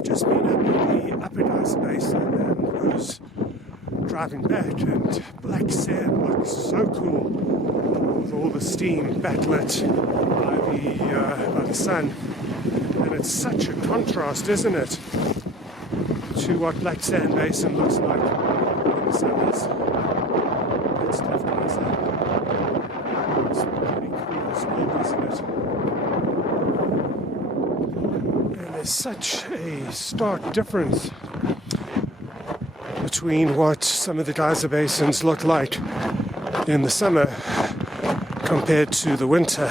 I've just been up at the upper Geyser Basin and was driving back, and Black Sand looks so cool with all the steam backlit by the sun. And it's such a contrast, isn't it, to what Black Sand Basin looks like in the summers. It's Cliff Geyser. It's pretty cool as well, isn't it? And there's such a stark difference between what some of the geyser basins look like in the summer compared to the winter.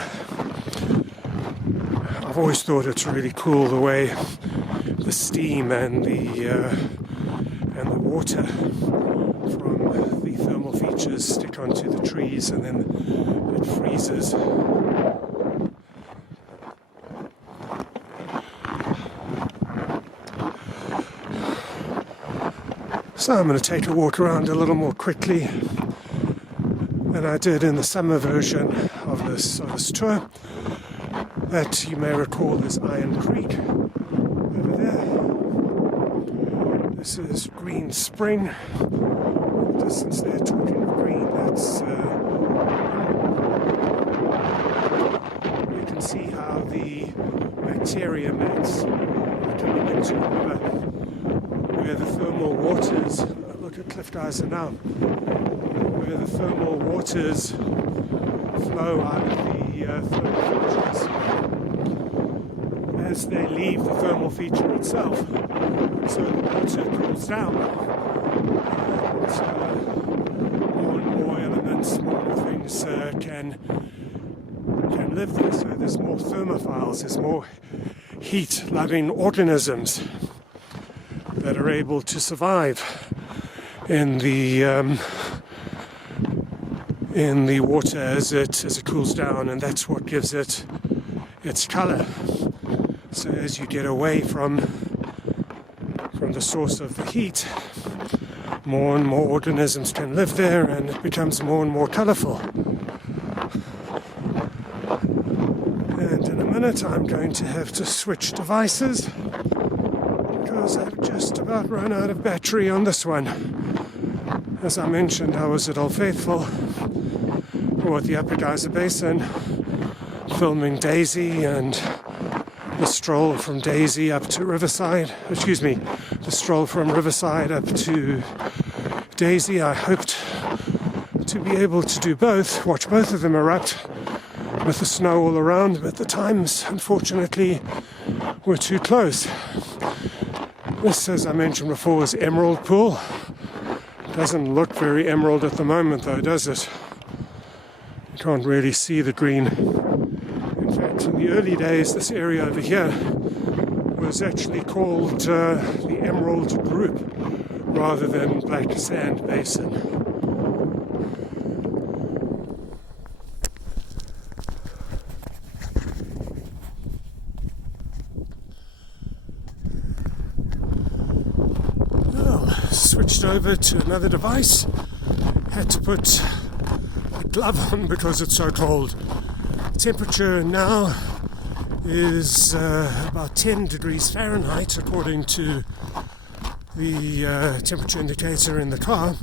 I've always thought it's really cool the way the steam and the water from the thermal features stick onto the trees, and then it freezes. So I'm going to take a walk around a little more quickly than I did in the summer version of this tour. That you may recall is Iron Creek over there. This is Green Spring. The distance there, talking of green, that's you can see how the bacteria mats are coming into the river, where the thermal waters, look at Cliff Geyser now, where the thermal waters flow out of the thermal features as they leave the thermal feature itself. So the water cools down, and more and more elements, more and more things can live there. So there's more thermophiles, there's more heat-loving organisms that are able to survive in the water as it cools down, and that's what gives it its color. So as you get away from the source of the heat, more and more organisms can live there, and it becomes more and more colorful. And in a minute I'm going to have to switch devices because I've just about run out of battery on this one. As I mentioned, I was at Old Faithful, or at the Upper Geyser Basin, filming Daisy and the stroll from Daisy up to Riverside. The stroll from Riverside up to Daisy. I hoped to be able to do both, watch both of them erupt with the snow all around, but the times, unfortunately, were too close. This, as I mentioned before, is Emerald Pool. Doesn't look very emerald at the moment, though, does it? You can't really see the green. In fact, in the early days, this area over here was actually called the Emerald Group rather than Black Sand Basin. Switched over to another device. Had to put a glove on because it's so cold. Temperature now is about 10 degrees Fahrenheit according to the temperature indicator in the car,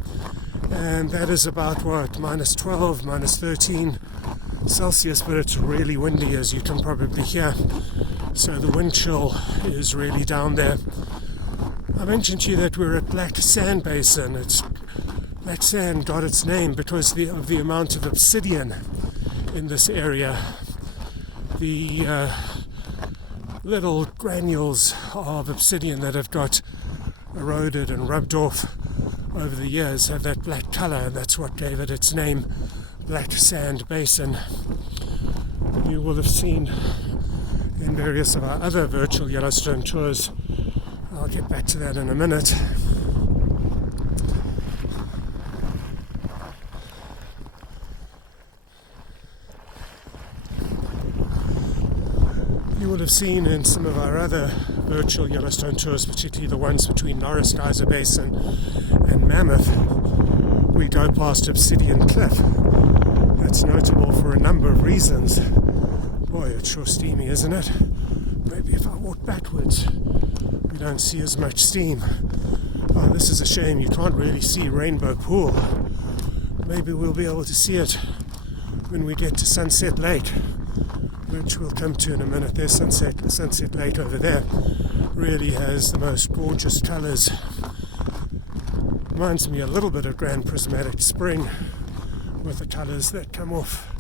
and that is about minus 12, minus 13 Celsius, but it's really windy, as you can probably hear, so the wind chill is really down there. I mentioned to you that we're at Black Sand Basin. Black Sand got its name because of the amount of obsidian in this area. The little granules of obsidian that have got eroded and rubbed off over the years have that black color, and that's what gave it its name, Black Sand Basin. You will have seen in various of our other virtual Yellowstone tours. I'll get back to that in a minute. You would have seen in some of our other virtual Yellowstone tours, particularly the ones between Norris Geyser Basin and Mammoth, we go past Obsidian Cliff. That's notable for a number of reasons. Boy, it's sure steamy, isn't it? Maybe if I walk backwards, you don't see as much steam. Oh, this is a shame, you can't really see Rainbow Pool. Maybe we'll be able to see it when we get to Sunset Lake, which we'll come to in a minute. There's Sunset Lake over there. Really has the most gorgeous colours. Reminds me a little bit of Grand Prismatic Spring with the colours that come off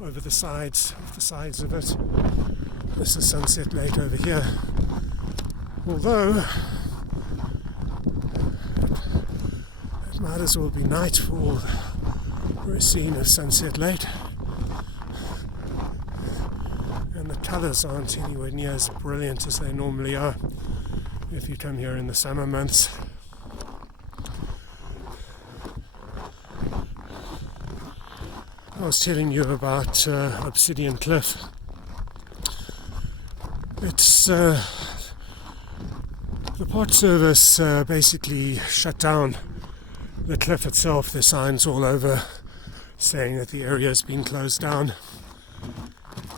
over the sides of it. This is Sunset Lake over here. Although it might as well be nightfall for a scene of Sunset Lake. And the colours aren't anywhere near as brilliant as they normally are if you come here in the summer months. I was telling you about Obsidian Cliff. It's the Park Service basically shut down the cliff itself. There's signs all over saying that the area has been closed down.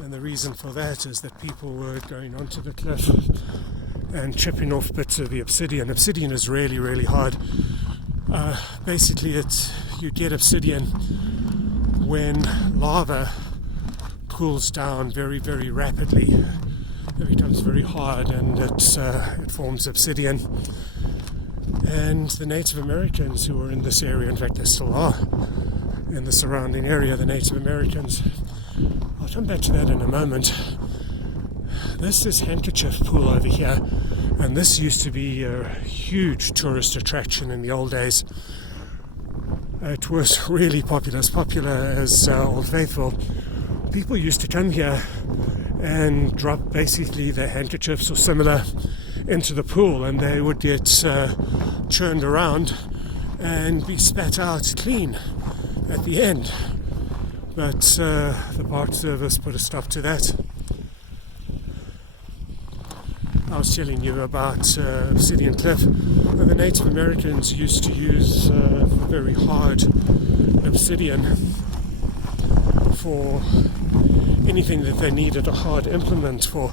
And the reason for that is that people were going onto the cliff and chipping off bits of the obsidian. Obsidian is really, really hard. Basically, you get obsidian when lava cools down very, very rapidly. It becomes very hard and it forms obsidian. And the Native Americans who were in this area, in fact they still are in the surrounding area, the Native Americans, I'll come back to that in a moment. This is Handkerchief Pool over here, and this used to be a huge tourist attraction in the old days. It was really popular, as popular as Old Faithful. People used to come here and drop basically their handkerchiefs or similar into the pool, and they would get churned around and be spat out clean at the end. But the Park Service put a stop to that. I was telling you about Obsidian Cliff. The Native Americans used to use very hard obsidian for anything that they needed a hard implement for,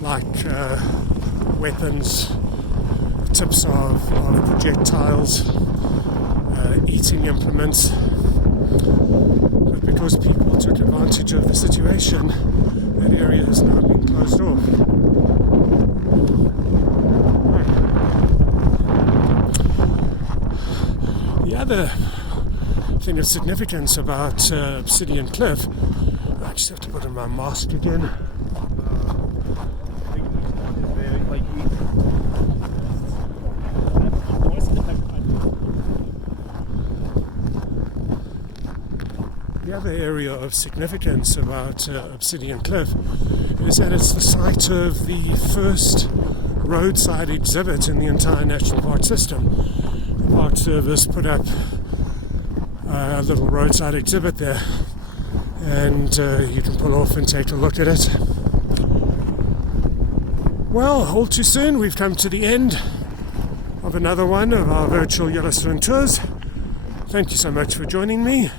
like weapons, tips of projectiles, eating implements. But because people took advantage of the situation, that area has now been closed off. The other thing of significance about Obsidian Cliff, I just have to put on my mask again. The other area of significance about Obsidian Cliff is that it's the site of the first roadside exhibit in the entire national park system. The Park Service put up a little roadside exhibit there, and you can pull off and take a look at it. Well, all too soon, we've come to the end of another one of our virtual Yellowstone tours. Thank you so much for joining me.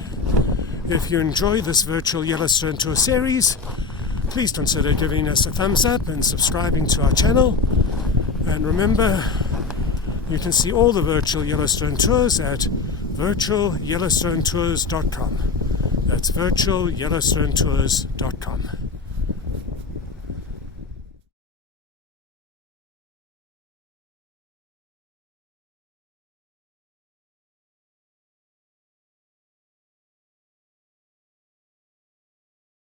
If you enjoy this virtual Yellowstone tour series, please consider giving us a thumbs up and subscribing to our channel. And remember, you can see all the virtual Yellowstone tours at virtualyellowstonetours.com. That's virtualyellowstonetours.com.